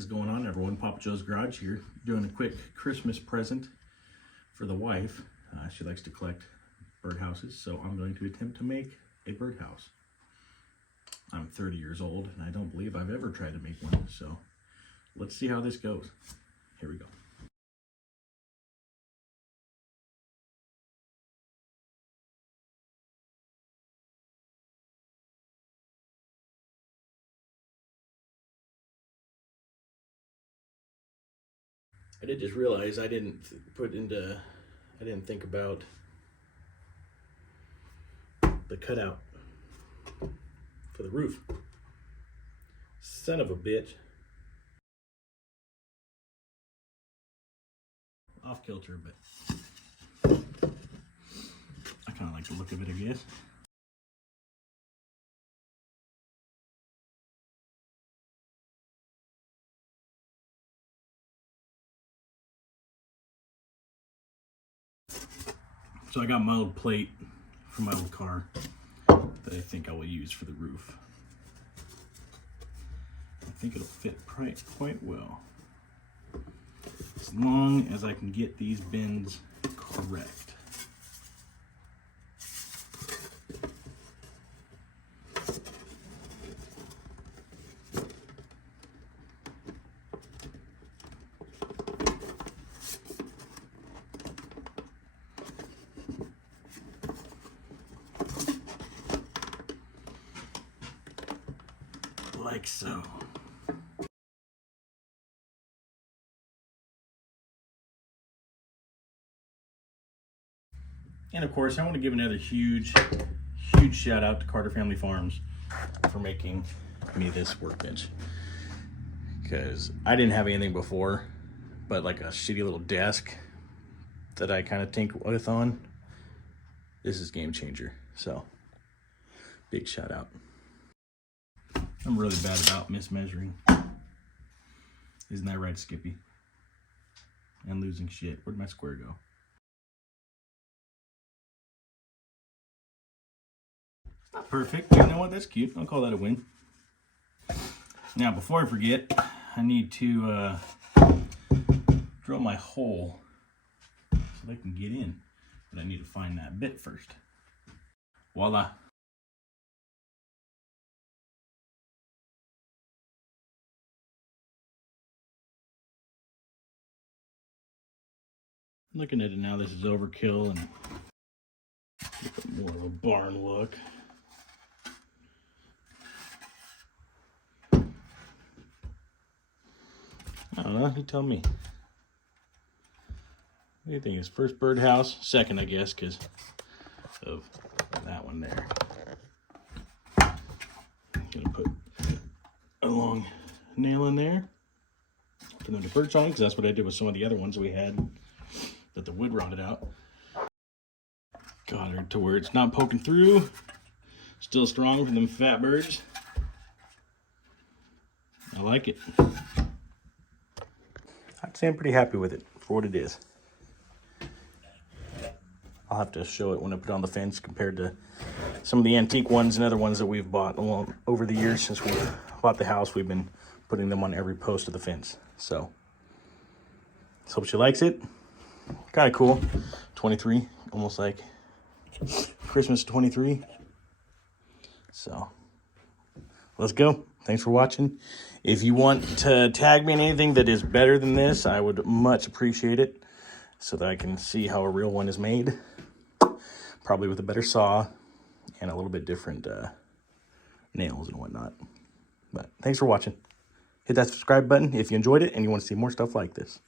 is going on, everyone? Papa Joe's Garage here, doing a quick Christmas present for the wife. She likes to collect birdhouses, so I'm going to attempt to make a birdhouse. I'm 30 years old, and I don't believe I've ever tried to make one, so let's see how this goes. Here we go. I did just realize I didn't think about the cutout for the roof. Son of a bitch. Off kilter, but I kind of like the look of it, I guess. So I got my old plate from my old car that I think I will use for the roof. I think it'll fit quite well, as long as I can get these bends correct. Like so. And of course, I want to give another huge shout out to Carter Family Farms for making me this workbench. Because I didn't have anything before, but like a shitty little desk that I kind of tinker with on. This is game changer. So, big shout out. I'm really bad about mismeasuring. Isn't that right, Skippy? And losing shit. Where'd my square go? It's not perfect. You know what? That's cute. I'll call that a win. Now, before I forget, I need to drill my hole so they can get in. But I need to find that bit first. Voila. Looking at it now, this is overkill and more of a barn look. I don't know, you tell me. What do you think? Is first birdhouse? Second, I guess, because of that one there. I'm gonna put a long nail in there for them to perch on, because that's what I did with some of the other ones we had that the wood rotted out. Got her to where it's not poking through. Still strong for them fat birds. I like it. I'd say I'm pretty happy with it for what it is. I'll have to show it when I put it on the fence compared to some of the antique ones and other ones that we've bought along over the years since we bought the house. We've been putting them on every post of the fence. So, let's hope she likes it. Kind of cool. 23, almost like Christmas 23. So, let's go. Thanks for watching. If you want to tag me in anything that is better than this, I would much appreciate it so that I can see how a real one is made. Probably with a better saw and a little bit different nails and whatnot. But thanks for watching. Hit that subscribe button if you enjoyed it and you want to see more stuff like this.